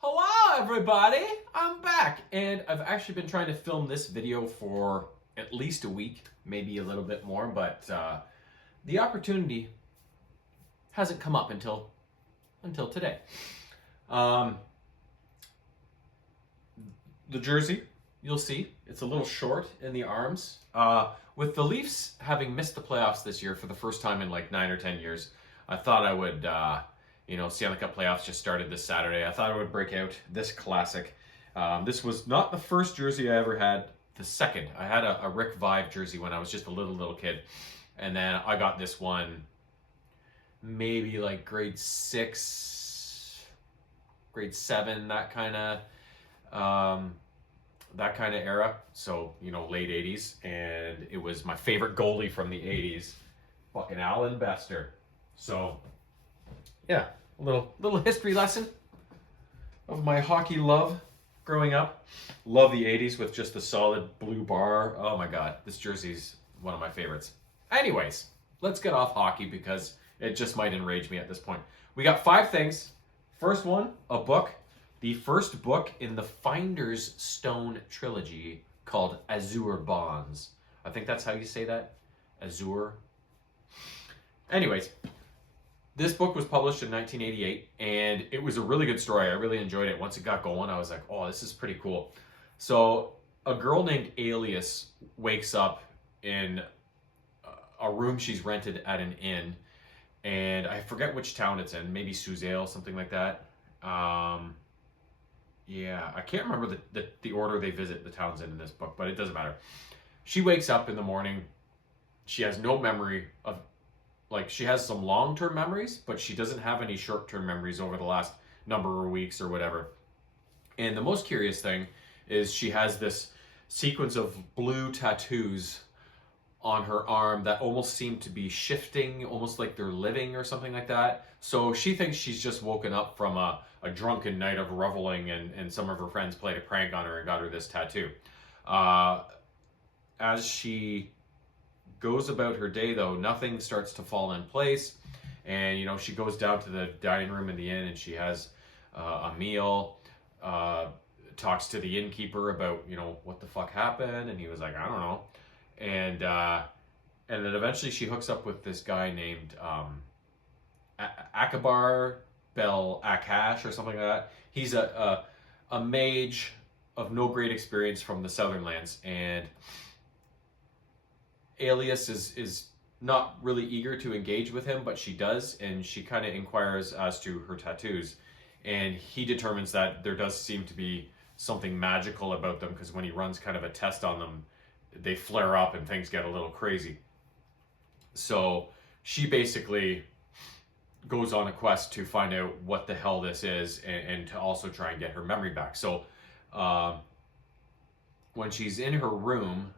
Hello everybody, I'm back, and I've actually been trying to film this video for at least a week, maybe a little bit more, but the opportunity hasn't come up until today. The jersey, you'll see, it's a little short in the arms. With the Leafs having missed the playoffs this year for the first time in like 9 or 10 years, I thought I would Stanley Cup playoffs just started this Saturday. I thought I would break out this classic. This was not the first jersey I ever had. The second. I had a Rick Vive jersey when I was just a little kid. And then I got this one maybe like grade 6, grade 7, that kind of era. So, late 80s. And it was my favorite goalie from the 80s. Fucking Alan Bester. So, yeah, a little history lesson of my hockey love growing up. Love the 80s with just the solid blue bar. Oh my god, this jersey's one of my favorites. Anyways, let's get off hockey because it just might enrage me at this point. We got 5 things. First one, a book. The first book in the Finder's Stone trilogy called Azure Bonds. I think that's how you say that. Azure. Anyways, this book was published in 1988, and it was a really good story. I really enjoyed it. Once it got going, I was like, oh, this is pretty cool. So a girl named Alias wakes up in a room she's rented at an inn, and I forget which town it's in, maybe Suzail, something like that. Yeah, I can't remember the order they visit the towns in this book, but it doesn't matter. She wakes up in the morning. She has no memory of, she has some long-term memories, but she doesn't have any short-term memories over the last number of weeks or whatever. And the most curious thing is she has this sequence of blue tattoos on her arm that almost seem to be shifting, almost like they're living or something like that. So she thinks she's just woken up from a drunken night of reveling, and some of her friends played a prank on her and got her this tattoo. As she goes about her day, though, nothing starts to fall in place, and she goes down to the dining room in the inn, and she has a meal, talks to the innkeeper about what the fuck happened, and he was like, I don't know, and then eventually she hooks up with this guy named Akabar Bel Akash or something like that. He's a mage of no great experience from the Southern Lands, and Alias is not really eager to engage with him, but she does, and she kind of inquires as to her tattoos, and he determines that there does seem to be something magical about them, because when he runs kind of a test on them, they flare up and things get a little crazy. So she basically goes on a quest to find out what the hell this is, and to also try and get her memory back. So when she's in her room,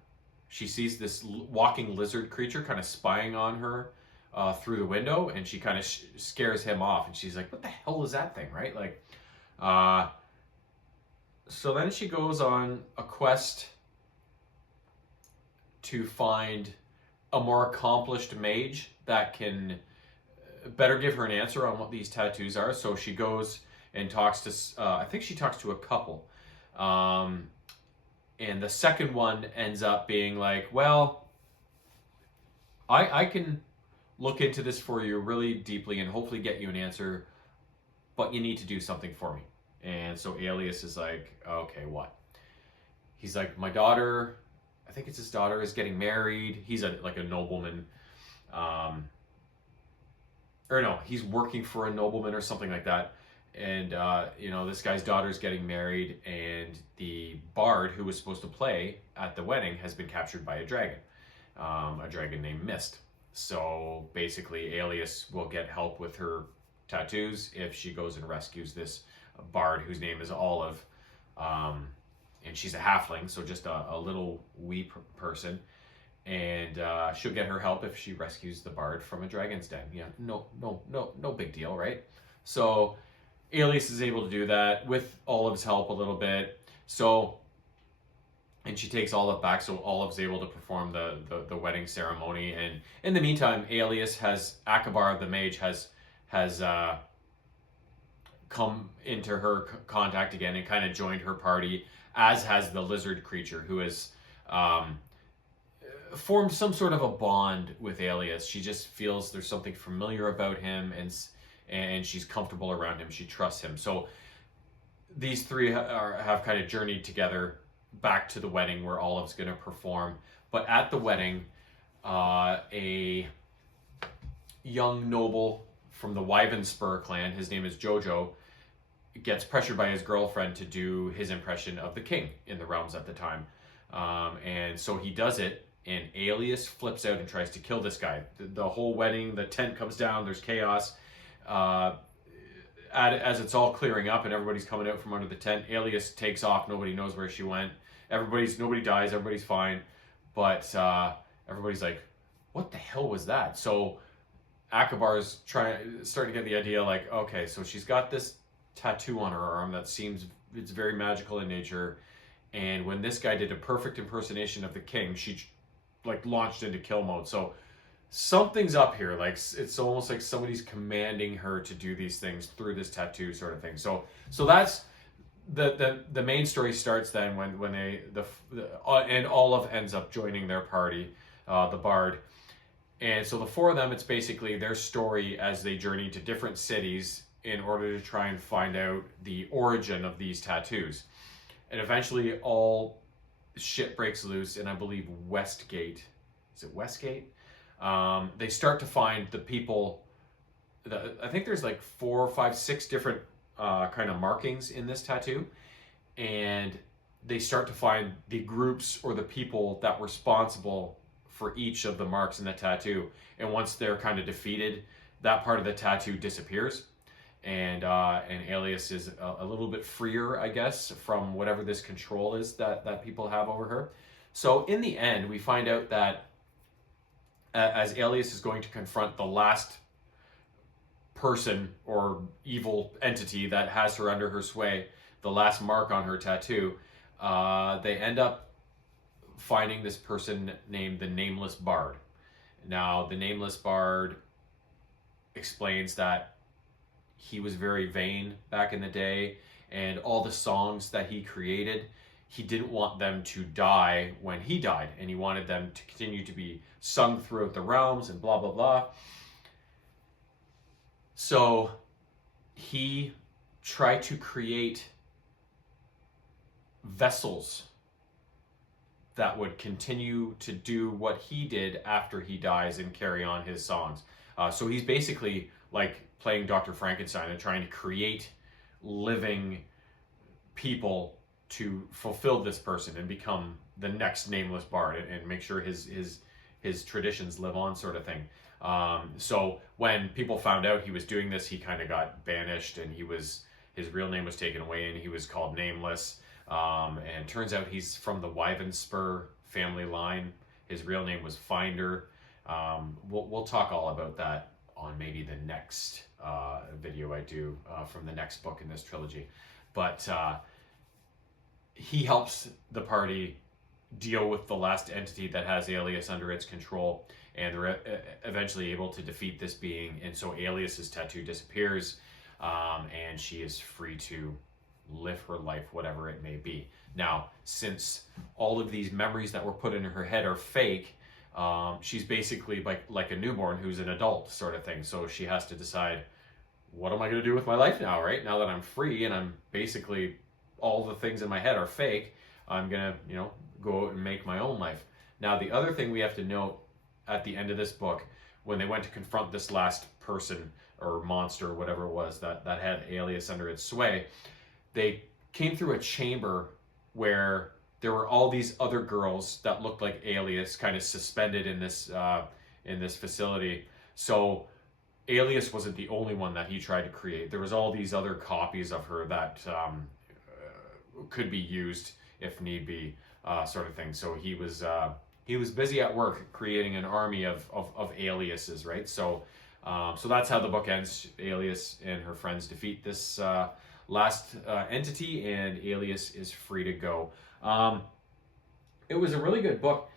she sees this walking lizard creature kind of spying on her through the window, and she kind of scares him off, and she's like, what the hell is that thing, right? So then she goes on a quest to find a more accomplished mage that can better give her an answer on what these tattoos are. So she goes and talks to, I think she talks to a couple. And the second one ends up being like, well, I can look into this for you really deeply and hopefully get you an answer, but you need to do something for me. And so Alias is like, okay, what? He's like, my daughter, I think it's his daughter, is getting married. He's a nobleman. Or no, he's working for a nobleman or something like that. And, this guy's daughter's getting married, and the bard who was supposed to play at the wedding has been captured by a dragon named Mist. So basically, Alias will get help with her tattoos if she goes and rescues this bard whose name is Olive. And she's a halfling, so just a little wee person. And she'll get her help if she rescues the bard from a dragon's den. Yeah, no big deal, right? So Alias is able to do that with Olive's help a little bit. So, and she takes Olive back, so Olive's able to perform the wedding ceremony. And in the meantime, Alias has, Akabar the mage has come into her contact again and kind of joined her party, as has the lizard creature, who has formed some sort of a bond with Alias. She just feels there's something familiar about him, and she's comfortable around him. She trusts him. So these three have kind of journeyed together back to the wedding where Olive's going to perform. But at the wedding, a young noble from the Wyvenspur clan, his name is Jojo, gets pressured by his girlfriend to do his impression of the king in the realms at the time. And so he does it, and Alias flips out and tries to kill this guy. The whole wedding, the tent comes down, there's chaos. As it's all clearing up and everybody's coming out from under the tent, Alias takes off. Nobody knows where she went. Nobody dies. Everybody's fine. But everybody's like, what the hell was that? So Akabar's starting to get the idea, like, okay, so she's got this tattoo on her arm that seems, it's very magical in nature. And when this guy did a perfect impersonation of the king, she like launched into kill mode. So something's up here. Like, it's almost like somebody's commanding her to do these things through this tattoo sort of thing. So that's the main story starts then when and Olive ends up joining their party, the Bard. And so the four of them, it's basically their story as they journey to different cities in order to try and find out the origin of these tattoos. And eventually all shit breaks loose, and I believe Westgate, is it Westgate? They start to find the people, I think there's like 4, 5, 6 different kind of markings in this tattoo. And they start to find the groups or the people that were responsible for each of the marks in the tattoo. And once they're kind of defeated, that part of the tattoo disappears. And Alias is a little bit freer, I guess, from whatever this control is that people have over her. So in the end, we find out that as Alias is going to confront the last person or evil entity that has her under her sway, the last mark on her tattoo, they end up finding this person named the Nameless Bard. Now, the Nameless Bard explains that he was very vain back in the day, and all the songs that he created, he didn't want them to die when he died, and he wanted them to continue to be sung throughout the realms and blah, blah, blah. So he tried to create vessels that would continue to do what he did after he dies and carry on his songs. So he's basically like playing Dr. Frankenstein and trying to create living people to fulfill this person and become the next Nameless Bard and make sure his traditions live on, sort of thing. So when people found out he was doing this, he kind of got banished, and his real name was taken away, and he was called Nameless. And turns out he's from the Wyvenspur family line. His real name was Finder. We'll talk all about that on maybe the next video I do from the next book in this trilogy. But he helps the party deal with the last entity that has Alias under its control, and they're eventually able to defeat this being. And so Alias's tattoo disappears, and she is free to live her life, whatever it may be. Now, since all of these memories that were put in her head are fake, she's basically like a newborn who's an adult, sort of thing. So she has to decide, what am I going to do with my life now, right? Now that I'm free and I'm basically, all the things in my head are fake, I'm going to, go out and make my own life. Now, the other thing we have to note at the end of this book, when they went to confront this last person or monster, whatever it was, that had Alias under its sway, they came through a chamber where there were all these other girls that looked like Alias, kind of suspended in this facility. So Alias wasn't the only one that he tried to create. There was all these other copies of her that could be used if need be, sort of thing. So he was busy at work creating an army of aliases, right? So that's how the book ends. Alias and her friends defeat this last entity, and Alias is free to go. It was a really good book.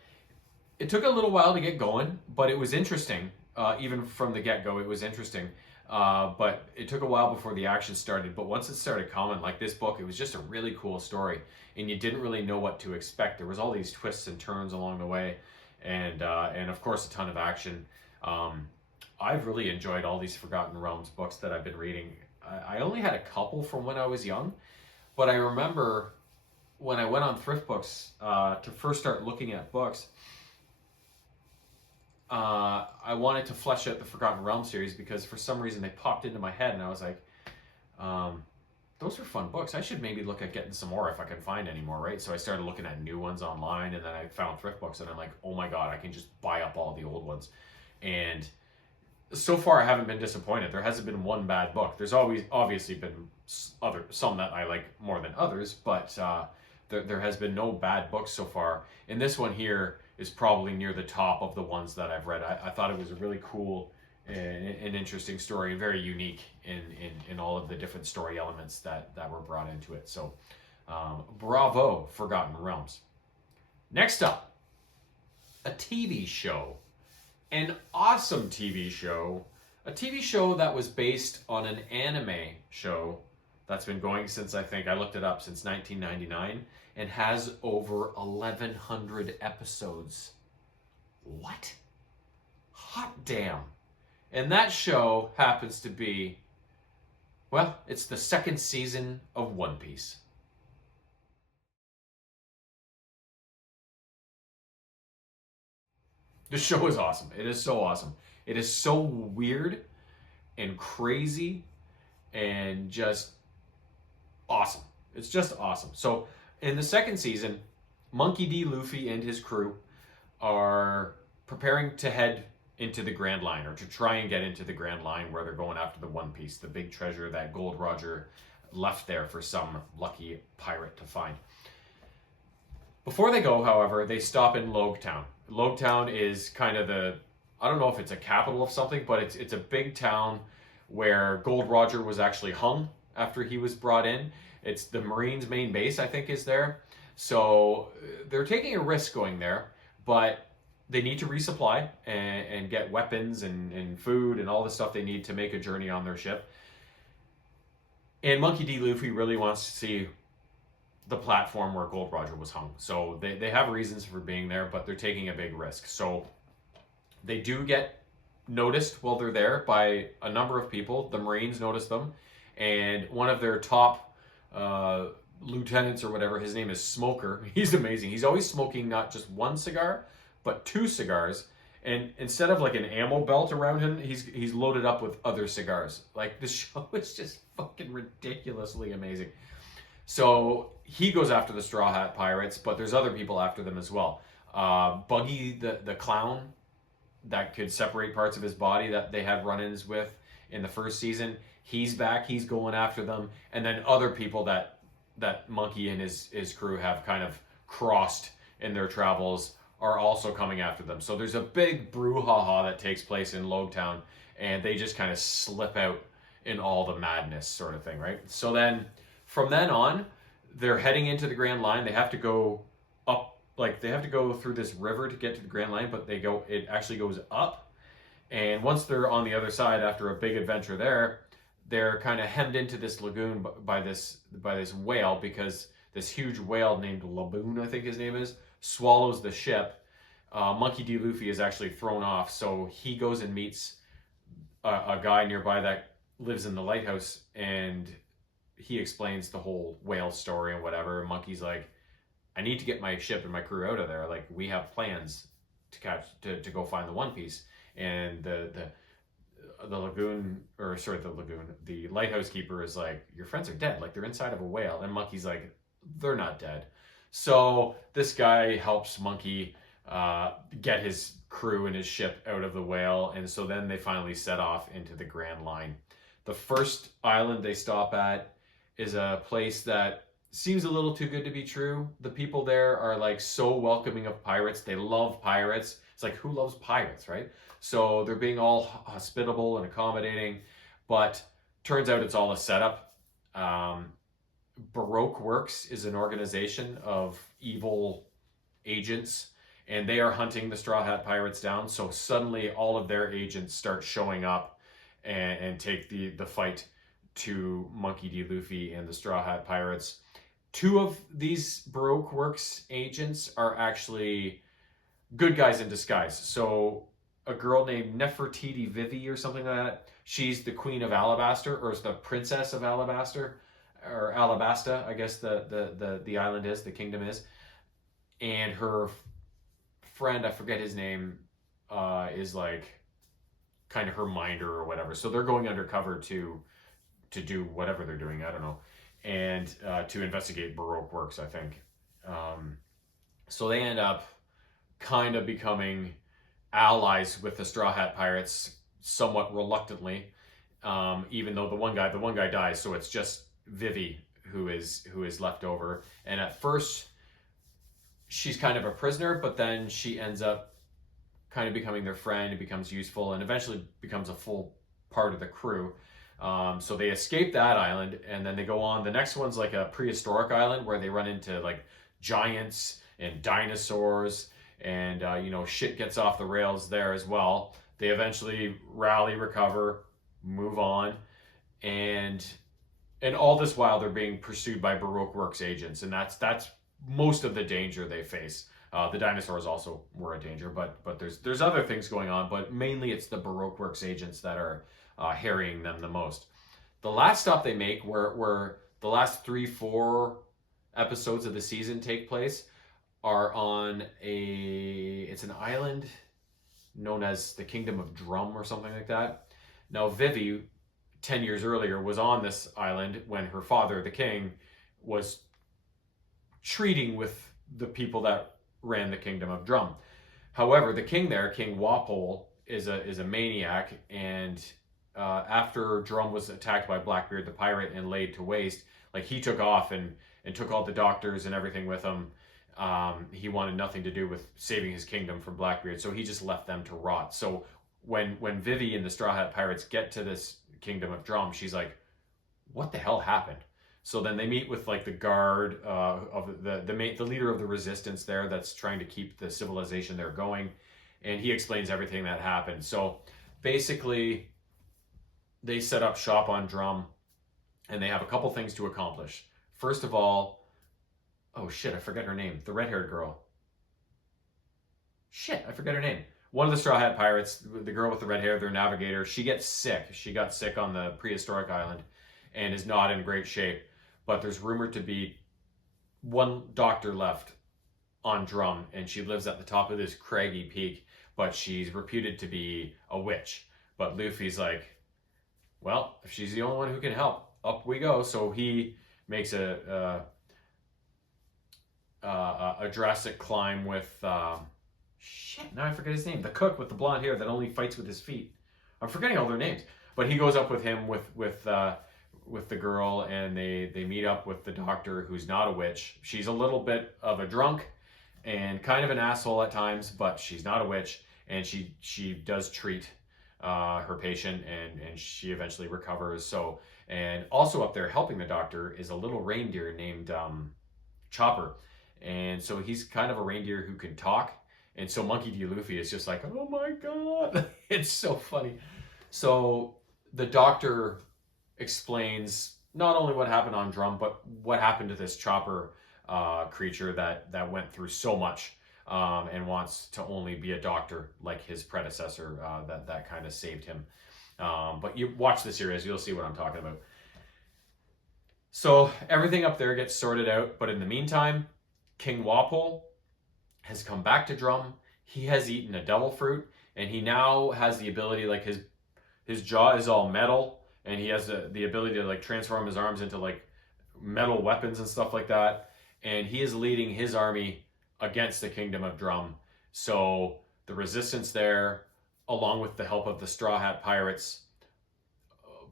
It took a little while to get going, but it was interesting. Even from the get-go, it was interesting. But it took a while before the action started. But once it started coming, like this book, it was just a really cool story, and you didn't really know what to expect. There was all these twists and turns along the way, and of course a ton of action. I've really enjoyed all these Forgotten Realms books that I've been reading. I only had a couple from when I was young, but I remember when I went on Thrift Books to first start looking at books, I wanted to flesh out the Forgotten Realms series because for some reason they popped into my head, and I was like, those are fun books. I should maybe look at getting some more if I can find any more, right? So I started looking at new ones online, and then I found Thrift Books, and I'm like, oh my god, I can just buy up all the old ones. And so far I haven't been disappointed. There hasn't been one bad book. There's always obviously been some that I like more than others, but there has been no bad books so far. And this one here is probably near the top of the ones that I've read. I thought it was a really cool and interesting story, and very unique in all of the different story elements that were brought into it. So bravo, Forgotten Realms. Next up, a TV show. An awesome TV show. A TV show that was based on an anime show that's been going since, I think, I looked it up, since 1999, and has over 1,100 episodes. What? Hot damn. And that show happens to be, well, it's the second season of One Piece. The show is awesome. It is so awesome. It is so weird and crazy and just awesome. It's just awesome. So in the second season, Monkey D. Luffy and his crew are preparing to head into the Grand Line, or to try and get into the Grand Line, where they're going after the One Piece, the big treasure that Gold Roger left there for some lucky pirate to find. Before they go, however, they stop in Logetown. Logetown is kind of I don't know if it's a capital of something, but it's a big town where Gold Roger was actually hung after he was brought in. It's the Marines' main base, I think, is there. So they're taking a risk going there, but they need to resupply and get weapons and food and all the stuff they need to make a journey on their ship. And Monkey D. Luffy really wants to see the platform where Gold Roger was hung. So they have reasons for being there, but they're taking a big risk. So they do get noticed while they're there by a number of people. The Marines notice them, and one of their top lieutenants or whatever, his name is Smoker. He's amazing. He's always smoking not just one cigar, but 2 cigars. And instead of like an ammo belt around him, he's loaded up with other cigars. Like, the show is just fucking ridiculously amazing. So he goes after the Straw Hat Pirates, but there's other people after them as well. Buggy the clown that could separate parts of his body that they had run-ins with in the first season, he's back. He's going after them. And then other people that Monkey and his crew have kind of crossed in their travels are also coming after them. So there's a big brouhaha that takes place in Logetown, and they just kind of slip out in all the madness sort of thing, right? So then from then on, they're heading into the Grand Line. They have to go up, like they have to go through this river to get to the Grand Line, but it actually goes up. And once they're on the other side after a big adventure there, they're kind of hemmed into this lagoon by this whale, because this huge whale named Laboon, I think his name is, swallows the ship. Monkey D. Luffy is actually thrown off, so he goes and meets a guy nearby that lives in the lighthouse, and he explains the whole whale story and whatever. And Monkey's like, I need to get my ship and my crew out of there. Like, we have plans to go find the One Piece. And the lighthouse keeper is like, your friends are dead. Like, they're inside of a whale. And Monkey's like, they're not dead. So this guy helps Monkey get his crew and his ship out of the whale. And so then they finally set off into the Grand Line. The first island they stop at is a place that seems a little too good to be true. The people there are like so welcoming of pirates. They love pirates. It's like, who loves pirates, right? So they're being all hospitable and accommodating, but turns out it's all a setup. Baroque Works is an organization of evil agents, and they are hunting the Straw Hat Pirates down. So suddenly all of their agents start showing up and take the fight to Monkey D. Luffy and the Straw Hat Pirates. Two of these Baroque Works agents are actually good guys in disguise. So a girl named Nefertiti Vivi or something like that. She's the Queen of Alabaster, or is the Princess of Alabaster, or Alabasta, I guess the island is, the kingdom is. And her friend, I forget his name, is like kind of her minder or whatever. So they're going undercover to do whatever they're doing. I don't know, and to investigate Baroque Works, I think. So they end up kind of becoming allies with the Straw Hat Pirates somewhat reluctantly, even though the one guy dies, so it's just Vivi who is left over. And at first she's kind of a prisoner, but then she ends up kind of becoming their friend and becomes useful and eventually becomes a full part of the crew. So they escape that island, and then they go on. The next one's like a prehistoric island where they run into like giants and dinosaurs, and shit gets off the rails there as well. They eventually rally, recover, move on, and all this while they're being pursued by Baroque Works agents, and that's most of the danger they face. The dinosaurs also were a danger, but there's other things going on, but mainly it's the Baroque Works agents that are harrying them the most. The last stop they make, where the last 3-4 episodes of the season take place, are on it's an island known as the Kingdom of Drum or something like that. Now Vivi, 10 years earlier, was on this island when her father, the king, was treating with the people that ran the Kingdom of Drum. However, the king there, King Wapol, is a maniac, and after Drum was attacked by Blackbeard the pirate and laid to waste, like, he took off and took all the doctors and everything with him. He wanted nothing to do with saving his kingdom from Blackbeard, so he just left them to rot. So when Vivi and the Straw Hat Pirates get to this Kingdom of Drum, she's like, what the hell happened? So then they meet with like the guard of the leader of the resistance there that's trying to keep the civilization there going, and he explains everything that happened. So basically they set up shop on Drum, and they have a couple things to accomplish. First of all, oh shit, I forget her name. The red-haired girl. Shit, I forget her name. One of the Straw Hat Pirates, the girl with the red hair, their navigator, she gets sick. She got sick on the prehistoric island and is not in great shape. But there's rumored to be one doctor left on Drum, and she lives at the top of this craggy peak, but she's reputed to be a witch. But Luffy's like, well, if she's the only one who can help, up we go. So he makes a drastic climb with shit, now I forget his name. The cook with the blonde hair that only fights with his feet. I'm forgetting all their names. But he goes up with him with the girl, and they meet up with the doctor, who's not a witch. She's a little bit of a drunk and kind of an asshole at times, but she's not a witch, and she does treat her patient, and she eventually recovers. So, and also up there helping the doctor is a little reindeer named Chopper, and so he's kind of a reindeer who can talk. And so Monkey D. Luffy is just like, oh my god, it's so funny. So the doctor explains not only what happened on Drum, but what happened to this Chopper creature that went through so much, and wants to only be a doctor like his predecessor that kind of saved him. But you watch the series, you'll see what I'm talking about. So everything up there gets sorted out, but in the meantime, King Wapol has come back to Drum. He has eaten a devil fruit, and he now has the ability, like his jaw is all metal, and he has the ability to like transform his arms into like metal weapons and stuff like that. And he is leading his army against the Kingdom of Drum. So the resistance there, along with the help of the Straw Hat Pirates,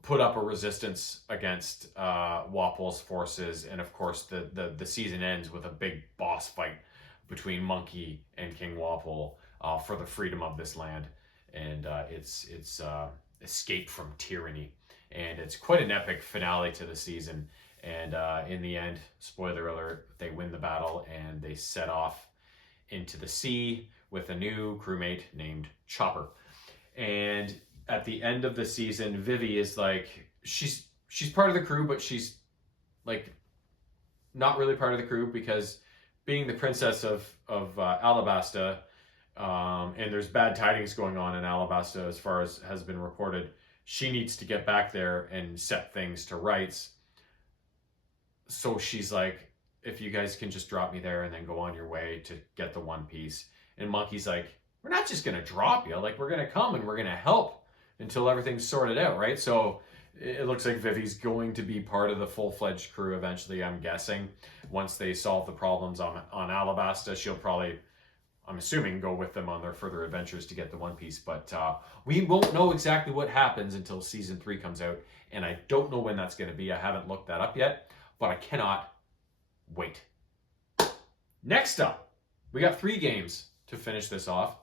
put up a resistance against Wapol's forces. And of course the season ends with a big boss fight between Monkey and King Wapol for the freedom of this land, and its escape from tyranny. And it's quite an epic finale to the season. And in the end, spoiler alert, they win the battle, and they set off into the sea with a new crewmate named Chopper. And at the end of the season, Vivi is like, she's part of the crew, but she's like not really part of the crew, because being the princess of Alabasta, and there's bad tidings going on in Alabasta as far as has been reported. She needs to get back there and set things to rights. So she's like, if you guys can just drop me there and then go on your way to get the One Piece. And Monkey's like, we're not just going to drop you. Like, we're going to come and we're going to help until everything's sorted out, right? So it looks like Vivi's going to be part of the full-fledged crew eventually, I'm guessing. Once they solve the problems on Alabasta, she'll probably, I'm assuming, go with them on their further adventures to get the One Piece. But we won't know exactly what happens until Season 3 comes out. And I don't know when that's going to be. I haven't looked that up yet. But I cannot wait. Next up, we got 3 games to finish this off.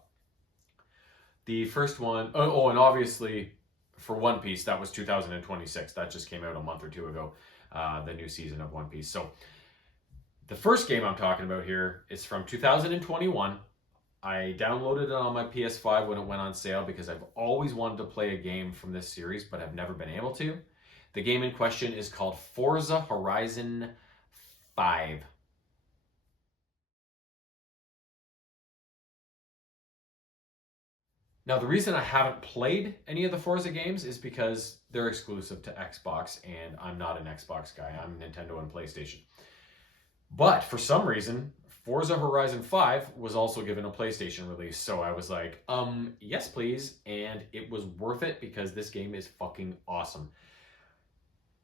The first one, and obviously for One Piece, that was 2026. That just came out a month or 2 ago, the new season of One Piece. So the first game I'm talking about here is from 2021. I downloaded it on my PS5 when it went on sale because I've always wanted to play a game from this series, but I've never been able to. The game in question is called Forza Horizon 5. Now, the reason I haven't played any of the Forza games is because they're exclusive to Xbox, and I'm not an Xbox guy. I'm Nintendo and PlayStation. But for some reason, Forza Horizon 5 was also given a PlayStation release. So I was like, yes, please. And it was worth it because this game is fucking awesome.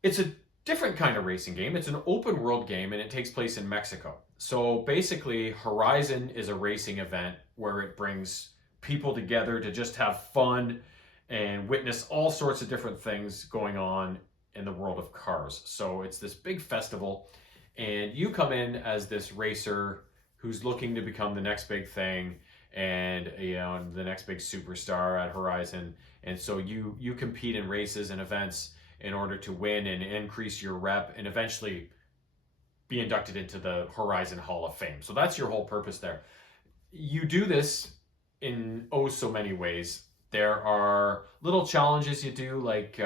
It's a different kind of racing game. It's an open world game, and it takes place in Mexico. So basically, Horizon is a racing event where it brings people together to just have fun and witness all sorts of different things going on in the world of cars. So it's this big festival, and you come in as this racer who's looking to become the next big thing, and the next big superstar at Horizon. And so you compete in races and events in order to win and increase your rep and eventually be inducted into the Horizon Hall of Fame. So that's your whole purpose there. You do this in so many ways. There are little challenges you do, like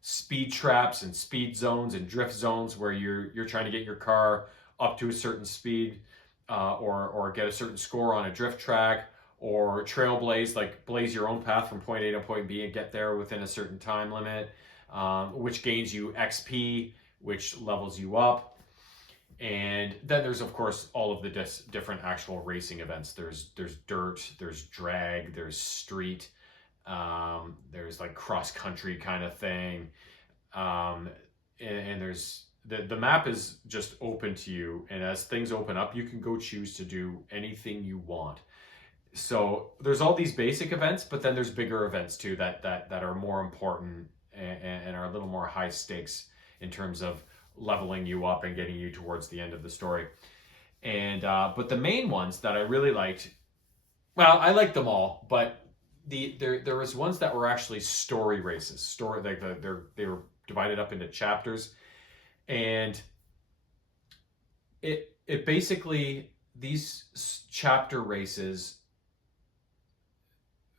speed traps and speed zones and drift zones, where you're trying to get your car up to a certain speed, or get a certain score on a drift track, or trailblaze, like blaze your own path from point A to point B and get there within a certain time limit, which gains you XP, which levels you up. And then there's, of course, all of the different actual racing events. There's dirt, there's drag, there's street, there's like cross-country kind of thing. And there's the map is just open to you. And as things open up, you can go choose to do anything you want. So there's all these basic events, but then there's bigger events too that are more important and are a little more high stakes in terms of leveling you up and getting you towards the end of the story. And but the main ones that I really liked, well, I liked them all, but there was ones that were actually story races. They were divided up into chapters, and it basically, these chapter races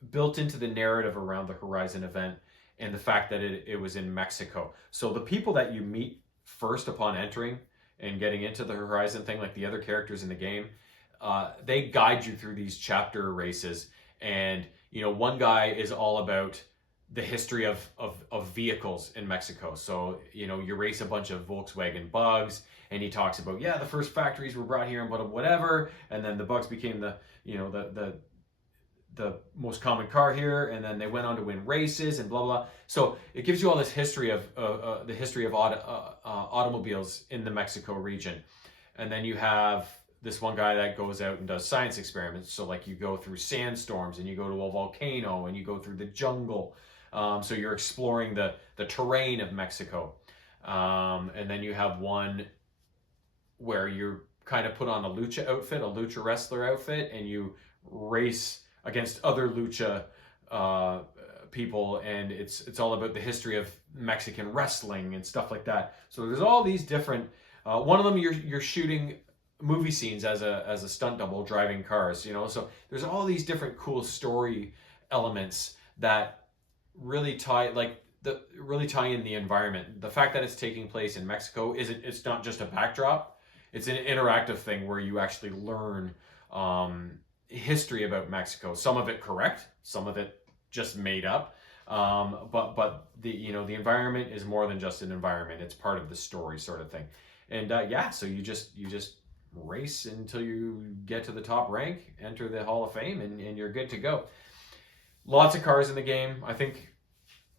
built into the narrative around the Horizon event and the fact that it was in Mexico. So the people that you meet first upon entering and getting into the Horizon thing, like the other characters in the game, they guide you through these chapter races. And one guy is all about the history of vehicles in Mexico. So you race a bunch of Volkswagen Bugs, and he talks about, the first factories were brought here and whatever, and then the Bugs became the most common car here, and then they went on to win races and blah blah. So it gives you all this history of the history of automobiles in the Mexico region. And then you have this one guy that goes out and does science experiments. So like you go through sandstorms, and you go to a volcano, and you go through the jungle. So you're exploring the terrain of Mexico. And then you have one where you're kind of put on a lucha wrestler outfit, and you race against other lucha people, and it's all about the history of Mexican wrestling and stuff like that. So there's all these different. One of them you're shooting movie scenes as a stunt double driving cars. So there's all these different cool story elements that really really tie in the environment. The fact that it's taking place in Mexico it's not just a backdrop. It's an interactive thing where you actually learn history about Mexico. Some of it correct, some of it just made up. But the environment is more than just an environment. It's part of the story, sort of thing. And yeah, so you just race until you get to the top rank, enter the Hall of Fame, and you're good to go. Lots of cars in the game. I think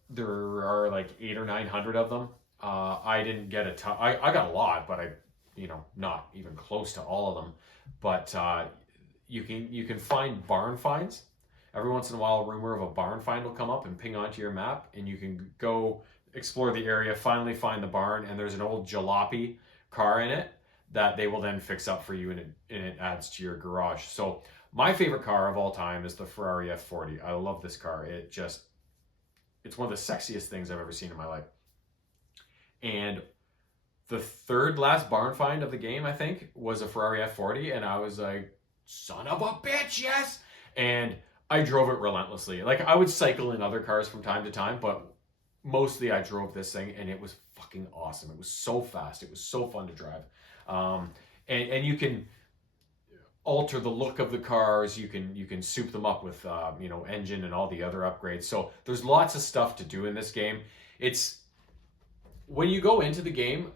there are like 800 or 900 of them. I didn't get a ton. I got a lot, but I, not even close to all of them. But you can find barn finds. Every once in a while, a rumor of a barn find will come up and ping onto your map, and you can go explore the area, finally find the barn, and there's an old jalopy car in it that they will then fix up for you, and it adds to your garage. So my favorite car of all time is the Ferrari F40. I love this car. It's one of the sexiest things I've ever seen in my life. And the third last barn find of the game, I think, was a Ferrari F40, and I was like, son of a bitch, yes! And I drove it relentlessly. Like, I would cycle in other cars from time to time, but mostly I drove this thing, and it was fucking awesome. It was so fast. It was so fun to drive. And you can alter the look of the cars. You can soup them up with engine and all the other upgrades. So there's lots of stuff to do in this game. When you go into the game,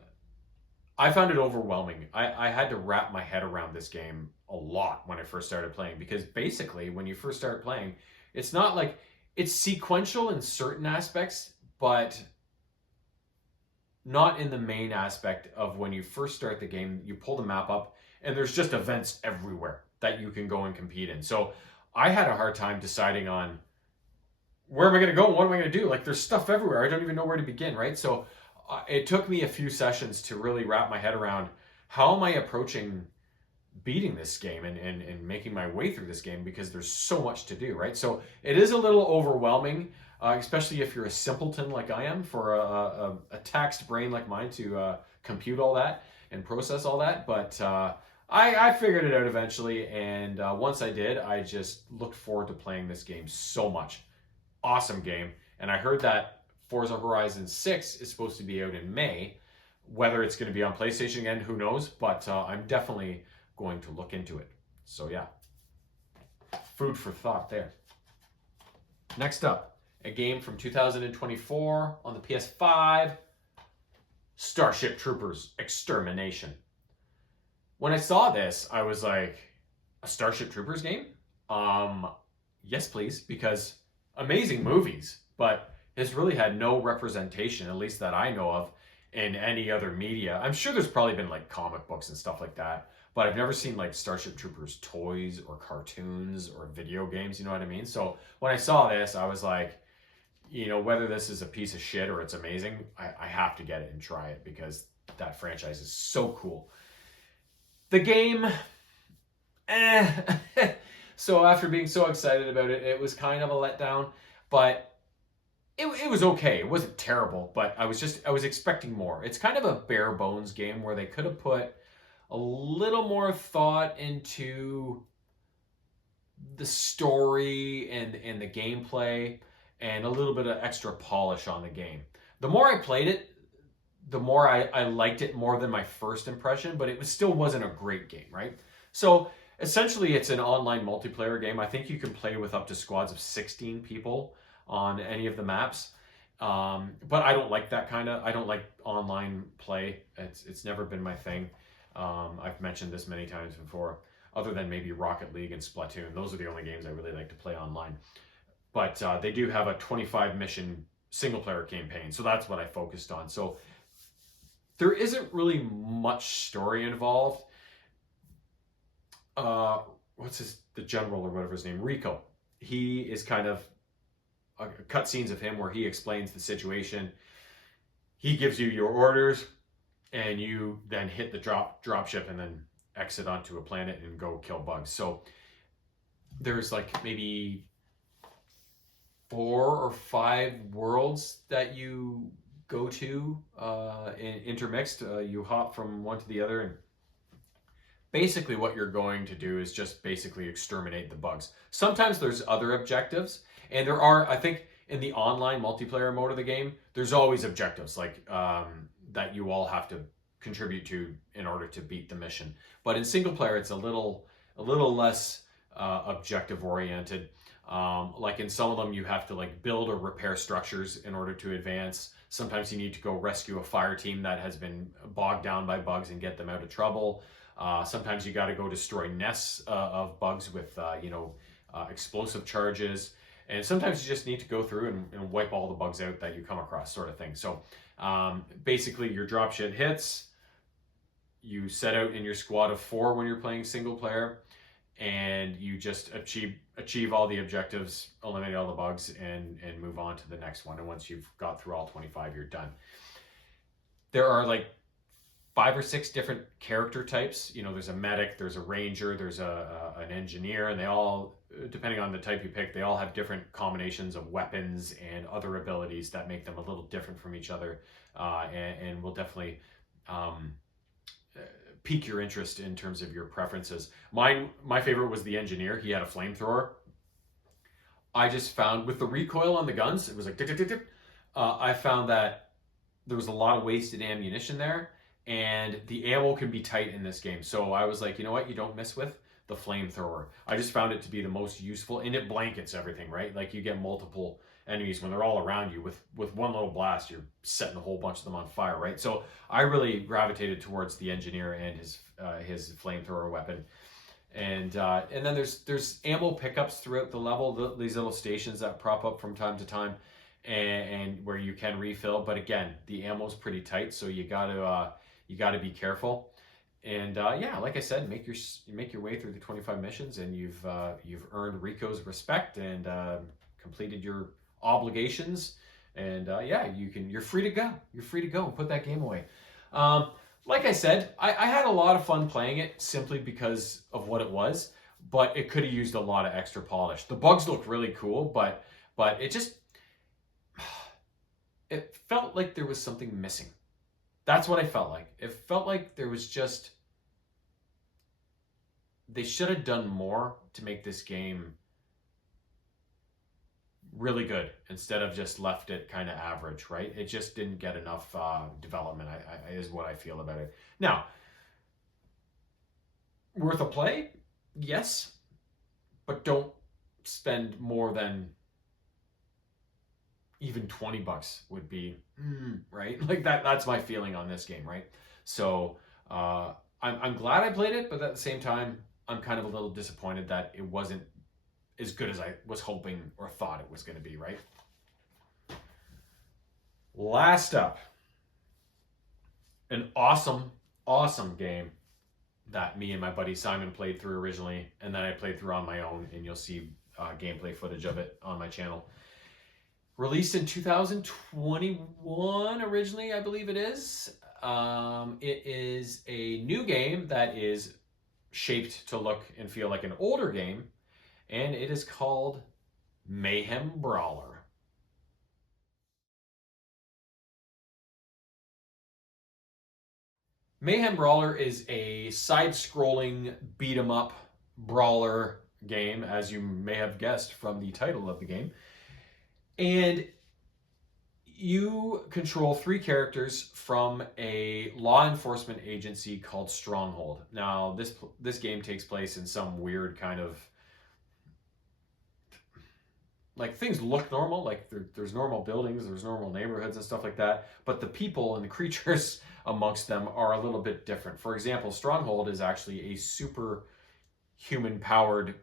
I found it overwhelming. I had to wrap my head around this game a lot when I first started playing, because basically when you first start playing, it's not like it's sequential in certain aspects, but not in the main aspect of when you first start the game. You pull the map up and there's just events everywhere that you can go and compete in. So I had a hard time deciding on where am I going to go? What am I going to do? Like, there's stuff everywhere. I don't even know where to begin, right? So it took me a few sessions to really wrap my head around how am I approaching beating this game and making my way through this game, because there's so much to do, right? So it is a little overwhelming, especially if you're a simpleton like I am, for a taxed brain like mine to compute all that and process all that. But I figured it out eventually, and once I did, I just looked forward to playing this game so much. Awesome game. And I heard that Forza Horizon 6 is supposed to be out in May. Whether it's going to be on PlayStation again, who knows? But I'm definitely going to look into it. So yeah, food for thought there. Next up, a game from 2024 on the PS5, Starship Troopers Extermination. When I saw this, I was like, a Starship Troopers game? Yes, please, because amazing movies, but it's really had no representation, at least that I know of, in any other media. I'm sure there's probably been like comic books and stuff like that, but I've never seen like Starship Troopers toys or cartoons or video games, you know what I mean? So when I saw this, I was like, whether this is a piece of shit or it's amazing, I have to get it and try it, because that franchise is so cool. The game, So after being so excited about it, it was kind of a letdown, but it was okay. It wasn't terrible, but I was expecting more. It's kind of a bare bones game where they could have put a little more thought into the story and the gameplay, and a little bit of extra polish on the game. The more I played it, the more I liked it more than my first impression, but it still wasn't a great game, right? So essentially it's an online multiplayer game. I think you can play with up to squads of 16 people on any of the maps. But I don't like that I don't like online play. It's never been my thing. I've mentioned this many times before, other than maybe Rocket League and Splatoon. Those are the only games I really like to play online. But they do have a 25 mission single player campaign, so that's what I focused on. So there isn't really much story involved. The general or whatever his name, Rico. He is kind of cutscenes of him where he explains the situation. He gives you your orders, and you then hit the drop ship and then exit onto a planet and go kill bugs. So there's like maybe 4 or 5 worlds that you go to intermixed. You hop from one to the other, and basically what you're going to do is just basically exterminate the bugs. Sometimes there's other objectives, and there are, I think in the online multiplayer mode of the game, there's always objectives like that you all have to contribute to in order to beat the mission. But in single player, it's a little less objective oriented. Like in some of them, you have to like build or repair structures in order to advance. Sometimes you need to go rescue a fire team that has been bogged down by bugs and get them out of trouble. Sometimes you got to go destroy nests of bugs with explosive charges. And sometimes you just need to go through and wipe all the bugs out that you come across, sort of thing. So basically, your drop shit hits. You set out in your squad of 4 when you're playing single player, and you just achieve all the objectives, eliminate all the bugs, and move on to the next one. And once you've got through all 25, you're done. There are like 5 or 6 different character types. You know, there's a medic, there's a ranger, there's an engineer, and they all, depending on the type you pick, they all have different combinations of weapons and other abilities that make them a little different from each other, and will definitely pique your interest in terms of your preferences. My favorite was the engineer. He had a flamethrower. I just found with the recoil on the guns, it was like tick, tick, tick, tick. I found that there was a lot of wasted ammunition there, and the ammo can be tight in this game. So I was like, you know what, you don't mess with the flamethrower. I just found it to be the most useful, and it blankets everything, right? Like you get multiple enemies when they're all around you. With one little blast, you're setting a whole bunch of them on fire, right? So I really gravitated towards the engineer and his flamethrower weapon. And then there's ammo pickups throughout the level, these little stations that prop up from time to time, and where you can refill. But again, the ammo's pretty tight, so you gotta be careful. And yeah, like I said, make your way through the 25 missions, and you've earned Rico's respect and completed your obligations. And yeah, you're free to go. You're free to go and put that game away. Like I said, I had a lot of fun playing it simply because of what it was, but it could have used a lot of extra polish. The bugs look really cool, but it felt like there was something missing. That's what I felt like. It felt like there was just, they should have done more to make this game really good instead of just left it kind of average, right? It just didn't get enough development, is what I feel about it. Now, worth a play? Yes, but don't spend more than even $20 would be, right? Like that's my feeling on this game, right? So I'm glad I played it, but at the same time, I'm kind of a little disappointed that it wasn't as good as I was hoping or thought it was going to be, right? Last up, an awesome game that me and my buddy Simon played through originally, and then I played through on my own, and you'll see gameplay footage of it on my channel. Released in 2021 originally, I believe it is. It is a new game that is shaped to look and feel like an older game, and it is called Mayhem Brawler. Mayhem Brawler is a side-scrolling beat-em-up brawler game, as you may have guessed from the title of the game. And you control 3 characters from a law enforcement agency called Stronghold. Now, this game takes place in some weird kind of, like, things look normal, like there's normal buildings, there's normal neighborhoods and stuff like that, but the people and the creatures amongst them are a little bit different. For example, Stronghold is actually a super human powered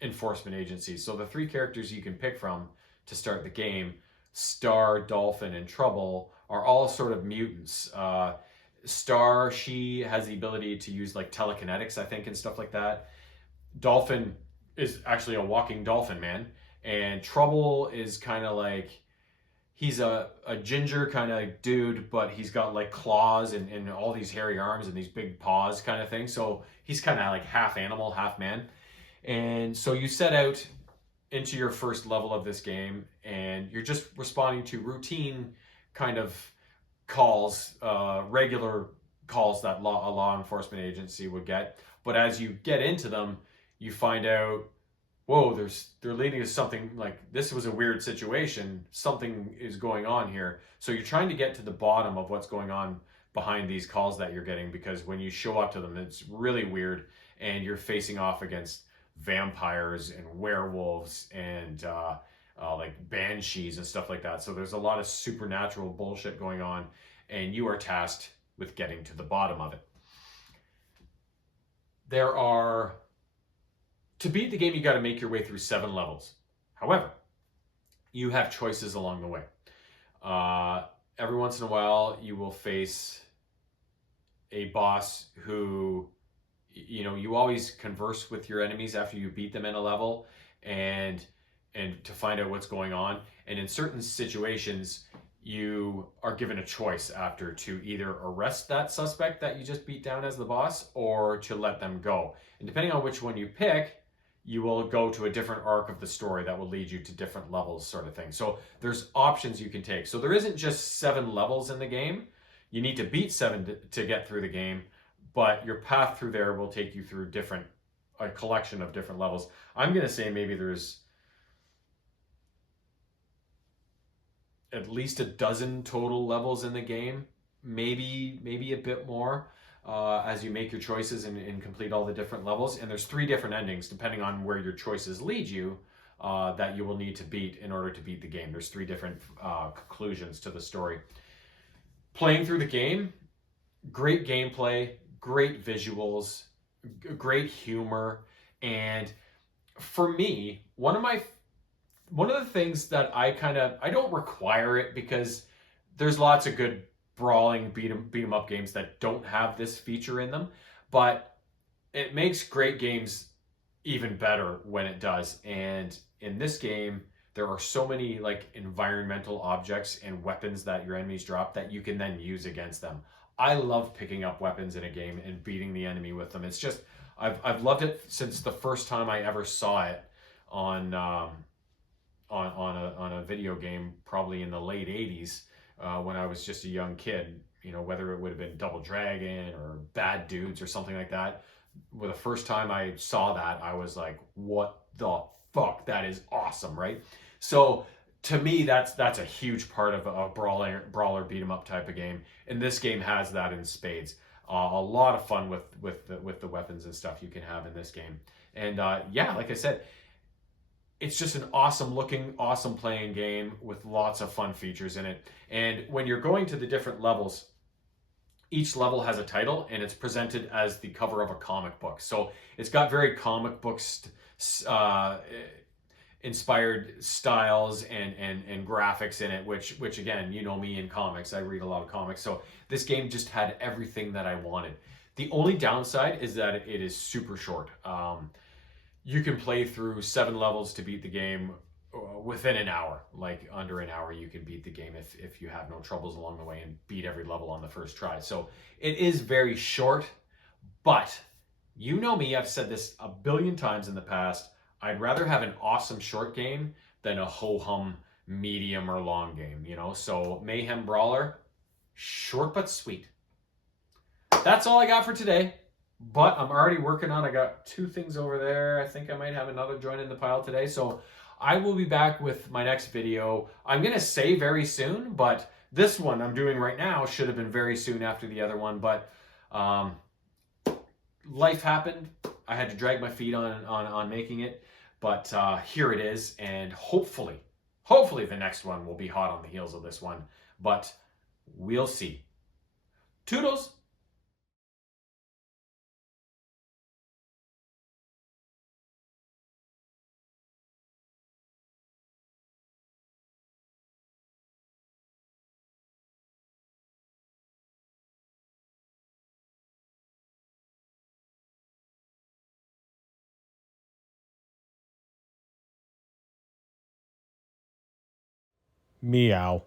enforcement agency. So the 3 characters you can pick from to start the game, Star, Dolphin, and Trouble, are all sort of mutants. Star, she has the ability to use like telekinetics, I think, and stuff like that. Dolphin is actually a walking dolphin man, and Trouble is kind of like, he's a ginger kind of dude, but he's got like claws and all these hairy arms and these big paws kind of thing. So he's kind of like half animal, half man. And so you set out into your first level of this game, and you're just responding to routine kind of calls, regular calls that a law enforcement agency would get. But as you get into them, you find out whoa, they're leading to something, like this was a weird situation. Something is going on here. So you're trying to get to the bottom of what's going on behind these calls that you're getting, because when you show up to them, it's really weird, and you're facing off against vampires and werewolves and like banshees and stuff like that. So there's a lot of supernatural bullshit going on, and you are tasked with getting to the bottom of it. There are To beat the game, you got to make your way through 7 levels. However, you have choices along the way. Every once in a while, you will face a boss who, you always converse with your enemies after you beat them in a level, and to find out what's going on. And in certain situations, you are given a choice after to either arrest that suspect that you just beat down as the boss, or to let them go. And depending on which one you pick, you will go to a different arc of the story that will lead you to different levels, sort of thing. So there's options you can take. So there isn't just 7 levels in the game. You need to beat 7 to get through the game, but your path through there will take you through a collection of different levels. I'm going to say maybe there's at least a dozen total levels in the game, maybe a bit more, as you make your choices and complete all the different levels. And there's 3 different endings depending on where your choices lead you, that you will need to beat in order to beat the game. There's 3 different conclusions to the story. Playing through the game, great gameplay, great visuals, great humor, and for me, one of the things that I don't require it, because there's lots of good brawling beat 'em up games that don't have this feature in them, but it makes great games even better when it does. And in this game, there are so many like environmental objects and weapons that your enemies drop that you can then use against them. I love picking up weapons in a game and beating the enemy with them. It's just I've loved it since the first time I ever saw it on on a video game, probably in the late 80s, when I was just a young kid. Whether it would have been Double Dragon or Bad Dudes or something like that. Well, the first time I saw that, I was like, what the fuck? That is awesome, right? So to me, that's a huge part of a brawler beat 'em up type of game, and this game has that in spades. A lot of fun with the weapons and stuff you can have in this game, and yeah, like I said, it's just an awesome looking, awesome playing game with lots of fun features in it. And when you're going to the different levels, each level has a title, and it's presented as the cover of a comic book. So it's got very comic books inspired styles and graphics in it, which again, you know me in comics, I read a lot of comics. So this game just had everything that I wanted. The only downside is that it is super short. You can play through 7 levels to beat the game within an hour. Like under an hour, you can beat the game if you have no troubles along the way and beat every level on the first try. So it is very short, but you know me, I've said this a billion times in the past. I'd rather have an awesome short game than a ho-hum medium or long game, So Mayhem Brawler, short but sweet. That's all I got for today. But I'm already working on, I got 2 things over there. I think I might have another joint in the pile today. So I will be back with my next video. I'm going to say very soon, but this one I'm doing right now should have been very soon after the other one. But life happened. I had to drag my feet on making it. But here it is. And hopefully the next one will be hot on the heels of this one. But we'll see. Toodles! Meow.